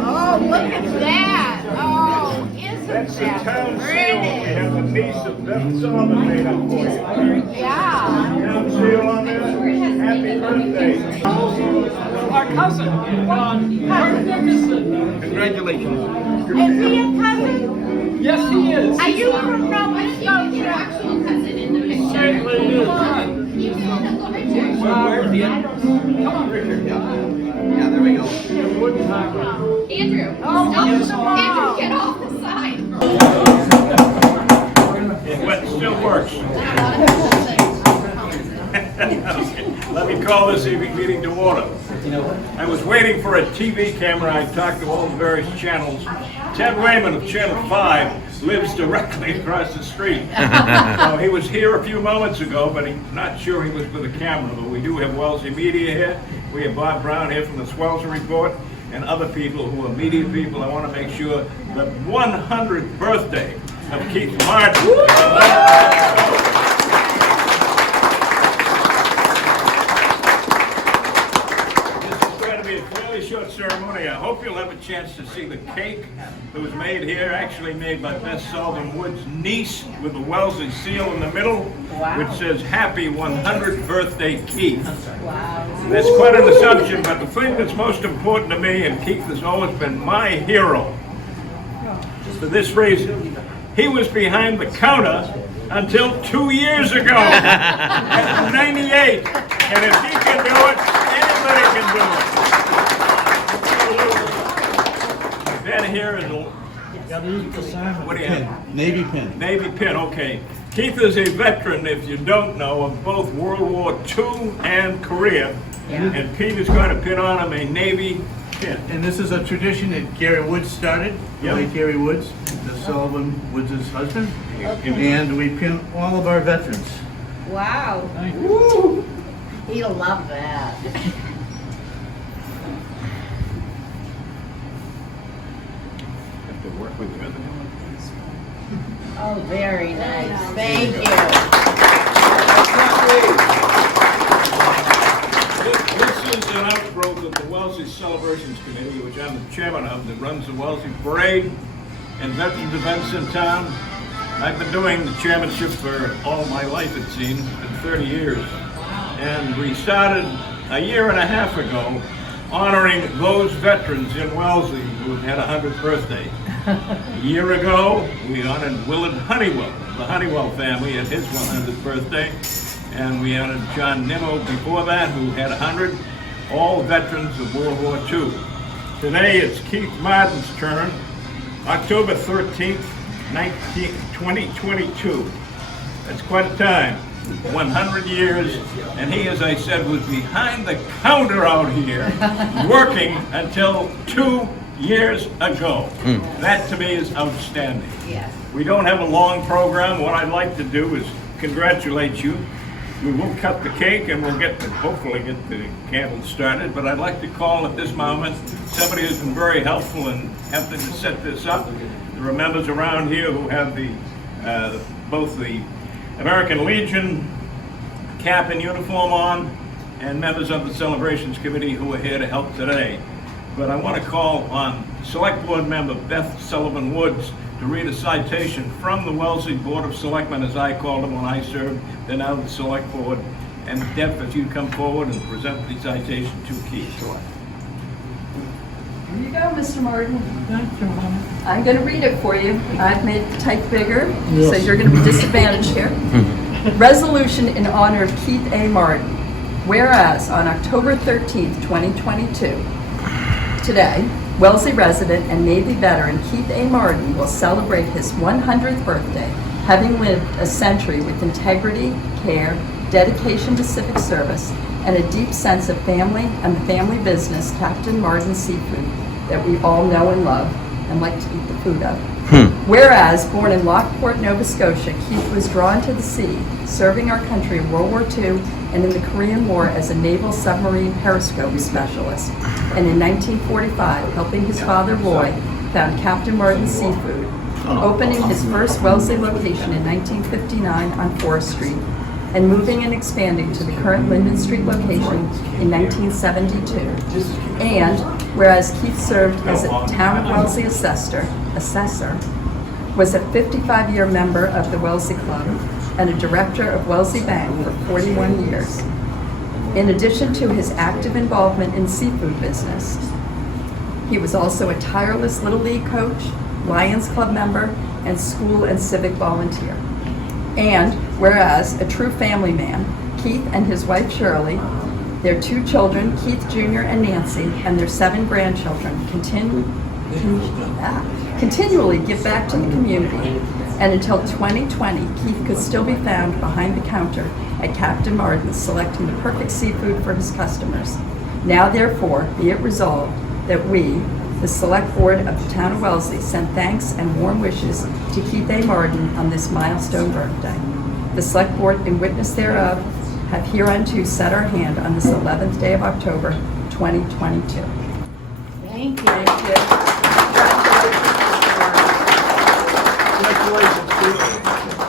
Oh, look at that! Oh, isn't That's the that town seal. We pretty? have the niece of Beth Sullivan made up for you. Yeah. Town seal on there. Happy birthday. Our cousin, Kurt Nickerson. Congratulations. Is he a cousin? Yes, he is. Are you from Nova Scotia? Actual cousin in the picture. Certainly is. You can look Richard. Where's the Come on, Richard. Yeah, there we go. Andrew. Oh, look at the ball. Andrew, get off the side. It still works. Let me call this evening meeting to order. I was waiting for a TV camera. I talked to all the various channels. Ted Wayman of Channel 5 lives directly across the street. He was here a few moments ago, but I'm not sure he was with a camera. But we do have Wellesley Media here. We have Bob Brown here from the Swells Report and other people who are media people. I want to make sure the 100th birthday of Keith Marden. Short ceremony. I hope you'll have a chance to see the cake that was made here, actually made by Beth Sullivan Wood's niece, with the Wellesley seal in the middle, which says "Happy 100th Birthday, Keith." Wow. That's quite an assumption, but the thing that's most important to me, and Keith has always been my hero, for this reason: he was behind the counter until 2 years ago, at 98, and if he can do it, anybody can do it. Ben here is what do you have? Navy pin. Navy pin, okay. Keith is a veteran, if you don't know, of both World War II and Korea. And Pete is going to pin on him a Navy pin. And this is a tradition that Gary Woods started. Late Gary Woods, the Sullivan Woods' husband. And we pin all of our veterans. Wow. Woo. He'll love that. Have to work with the other one. Oh, very nice. Thank you. This is an outgrowth of the Wellesley Celebrations Committee, which I'm the chairman of, that runs the Wellesley Parade and veterans events in town. I've been doing the chairmanship for all my life, it seems, it's been 30 years. And we started a year and a half ago honoring those veterans in Wellesley who had a 100th birthday. A year ago, we honored Willard Honeywell, the Honeywell family, at his 100th birthday. And we honored John Nimmo before that, who had 100, all veterans of World War II. Today it's Keith Marden's turn, October 13th, 2022. That's quite a time, 100 years, and he, as I said, was behind the counter out here, working until 2 years ago. That to me is outstanding. Yes. We don't have a long program. What I'd like to do is congratulate you. We will cut the cake and we'll hopefully get the candles started, but I'd like to call at this moment somebody who's been very helpful in helping to set this up. There are members around here who have both the American Legion cap and uniform on, and members of the Celebrations Committee who are here to help today. But I want to call on Select Board member Beth Sullivan Woods to read a citation from the Wellesley Board of Selectmen, as I called them when I served. They're now the Select Board. And Deb, if you'd come forward and present the citation to Keith. Here you go, Mr. Marden. I'm going to read it for you. I've made the type bigger, so you're going to be disadvantaged here. Resolution in honor of Keith A. Marden. Whereas on October 13th, 2022, today, Wellesley resident and Navy veteran Keith A. Marden will celebrate his 100th birthday, having lived a century with integrity, care, dedication to civic service, and a deep sense of family and the family business, Captain Marden Seafood, that we all know and love and like to eat the food of. Whereas, born in Lockport, Nova Scotia, Keith was drawn to the sea, serving our country in World War II and in the Korean War as a naval submarine periscope specialist. And in 1945, helping his father Roy, found Captain Marden Seafood opening his first Wellesley location in 1959 on Forest Street, and moving and expanding to the current Linden Street location in 1972. And whereas Keith served as a Town of Wellesley assessor, was a 55-year member of the Wellesley Club, and a director of Wellesley Bank for 41 years. In addition to his active involvement in seafood business, he was also a tireless Little League coach, Lions Club member, and school and civic volunteer. And whereas a true family man, Keith and his wife Shirley, their 2 children, Keith Jr. and Nancy, and their 7 grandchildren continually give back to the community. And until 2020, Keith could still be found behind the counter at Captain Marden's selecting the perfect seafood for his customers. Now therefore, be it resolved that we, the Select Board of the Town of Wellesley, send thanks and warm wishes to Keith A. Marden on this milestone birthday. The Select Board, in witness thereof, have hereunto set our hand on this 11th day of October, 2022. Thank you.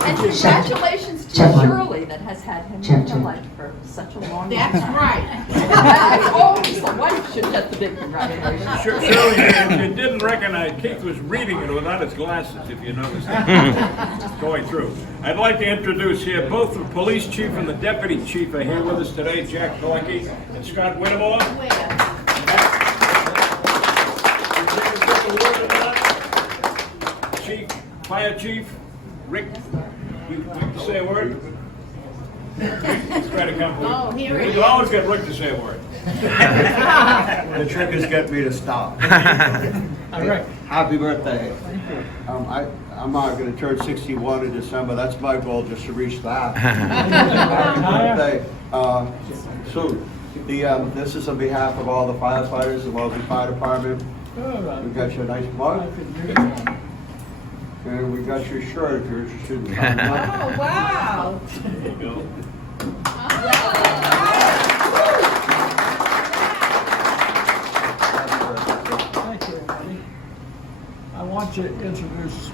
And congratulations to Shirley that has had him in her life for such a long time. That's right. Always the wife should get the big congratulations. Shirley, if you didn't recognize, Keith was reading it without his glasses, if you noticed that. Going through. I'd like to introduce here both the police chief and the deputy chief are here with us today, Jack Colecki and Scott Whittemore. Chief, Fire Chief, Rick, you to say a word? Rick's trying to come forward. Oh, here he You always get Rick to say a word. The trick is get me to stop. All right. Happy birthday. I'm going to turn 61 in December. That's my goal, just to reach that. Happy birthday. Soon. This is on behalf of all the firefighters, the Wellesley Fire Department. We got you a nice mug. And we got your shirt if you're interested in signing up. Oh, wow. There you go. Thank you, everybody. I want you to introduce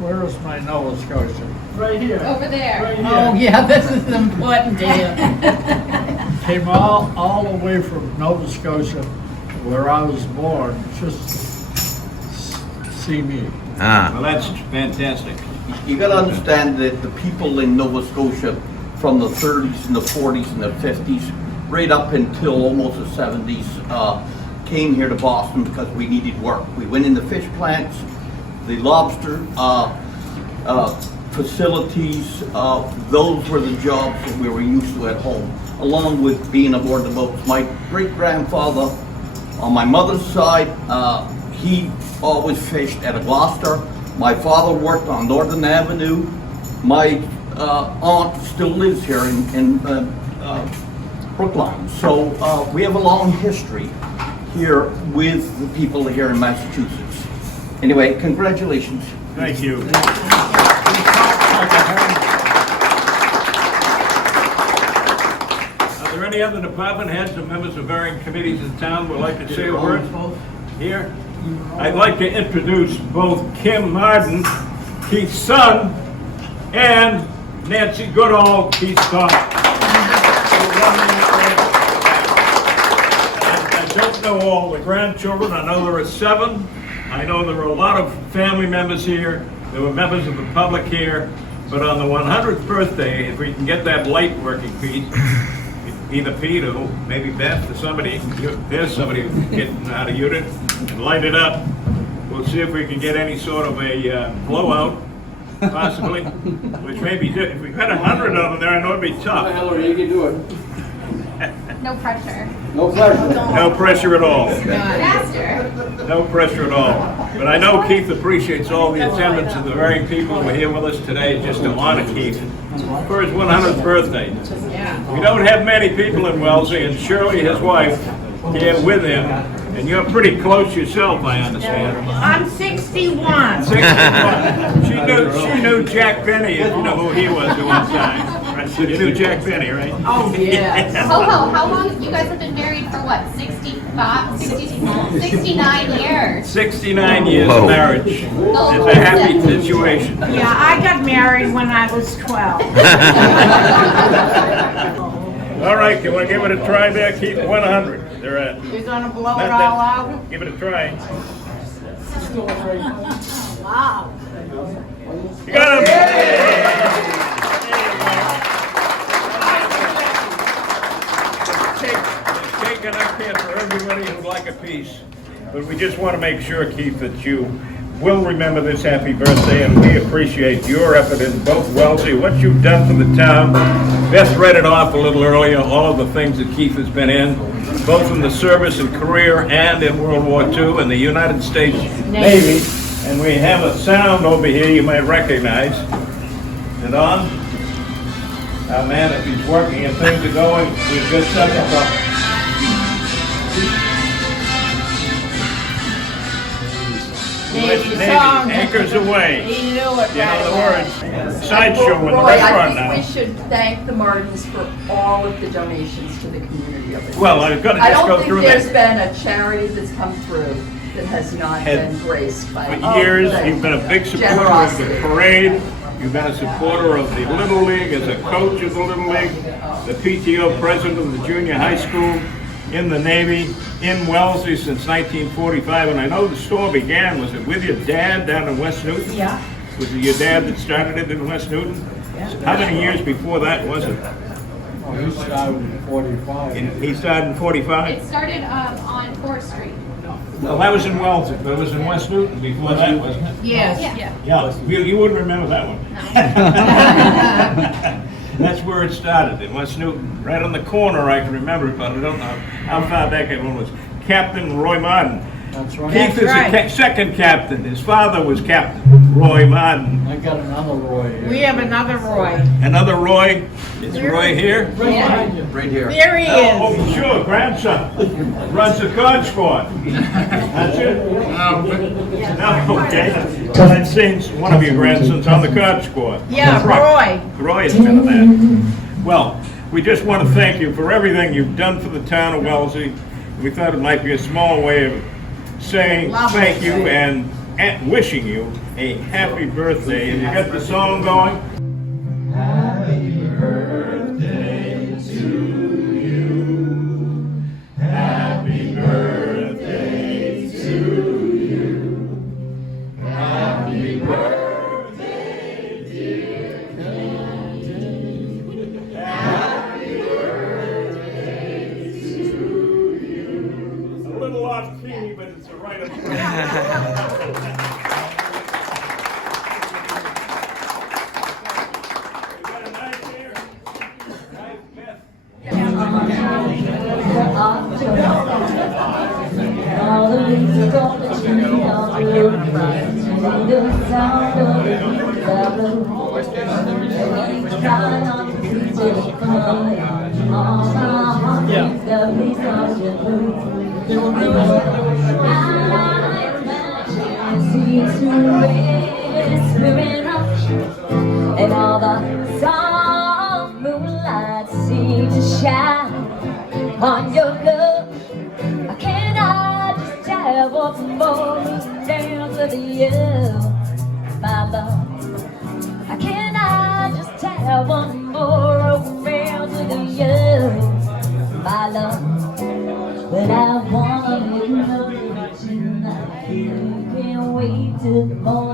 where is my Nova Scotia? Right here. Over there. Right here. Oh, yeah, this is important to you. Came all the way from Nova Scotia, where I was born, just to see me. Well, that's fantastic. You got to understand that the people in Nova Scotia from the 30s and the 40s and the 50s, right up until almost the 70s, came here to Boston because we needed work. We went in the fish plants, the lobster facilities. Those were the jobs that we were used to at home, along with being aboard the boats. My great-grandfather, on my mother's side, he always fished at a Gloucester. My father worked on Northern Avenue. My aunt still lives here in Brookline. So we have a long history here with the people here in Massachusetts. Anyway, congratulations. Thank you. Are there any other department heads or members of varying committees in town would like to say a word? Here? I'd like to introduce both Kim Marden, Keith's son, and Nancy Goodall, Keith's daughter. I don't know all the grandchildren. I know there are 7. I know there were a lot of family members here. There were members of the public here. But on the 100th birthday, if we can get that light working, Pete, either Pete or maybe Beth or somebody, there's somebody who's getting out of unit, and light it up. We'll see if we can get any sort of a blowout, possibly, which may be good. If we had 100 of them there, I know it'd be tough. Hillary, you can do it. No pressure. No pressure. No pressure at all. Faster. No pressure at all. But I know Keith appreciates all the attendance of the very people who are here with us today just to honor Keith for his 100th birthday. We don't have many people in Wellesley, and Shirley, his wife, here with him. And you're pretty close yourself, I understand. I'm 61. 61. She knew Jack Benny, if you know who he was at one time. You knew Jack Benny, right? Oh, yes. Ho ho, how long, you guys have been married for what, 69 years? 69 years of marriage. It's a happy situation. Yeah, I got married when I was 12. All right, you want to give it a try there? Keep 100. They're at. You're gonna blow it all out? Give it a try. Wow. You got him! Cake up here for everybody who'd like a piece. But we just want to make sure, Keith, that you will remember this happy birthday, and we appreciate your effort in both Wellesley, what you've done for the town. Beth read it off a little earlier, all of the things that Keith has been in, both in the service and career and in World War II and the United States Navy. And we have a sound over here you might recognize. Is it on? Oh man, if he's working and things are going, we've got something. Navy Navy, song. anchors away. He knew it You know the right words. Sideshow in the Roy, restaurant I now. think we should thank the Mardens for all of the donations to the community of it. Well, I've got to I just go don't through think there's that. been a charity that's come through that has not Had- been graced by For years, all the you've been a big supporter of the generosity. parade. You've been a supporter of the Little League, as a coach of the Little League, the PTO president of the junior high school, in the Navy, in Wellesley since 1945. And I know the store began, was it with your dad down in West Newton? Yeah. Was it your dad that started it in West Newton? How many years before that was it? Oh, he started in 45. He started in 45? It started on 4th Street. Well, that was in Wellesley, but it was in West Newton before that, wasn't it? Yes. Yeah. Yeah, you wouldn't remember that one. That's where it started, in West Newton. Right on the corner, I can remember it, but I don't know how far back everyone was. Captain Roy Marden. That's right. Keith is right. the second captain. His father was Captain Roy Marden. I got another Roy here. We have another Roy. Another Roy. Is Roy here? Right behind you. Right here. There he Oh, is. sure, grandson. Runs the card squad. That's it? No, okay. Well, I've seen one of your grandsons on the card squad. Yeah, Roy. Roy has been that. Well, we just want to thank you for everything you've done for the town of Wellesley. We thought it might be a small way of saying Lovely. thank you and wishing you a happy birthday. And you got the song going? A little off key, but it's a right up. All the leaves are gone, the trees are blue. And the sound of the bees are blue. Everything's drying on the trees are falling. All my heart beats the beats of your blue. I see to whispering up, and all the soft moonlight seems to shine on your love. Can I just have one more dance with you, my love? Can I just have one more romance with you, my love? But I want you to know that tonight you can't wait till the morning.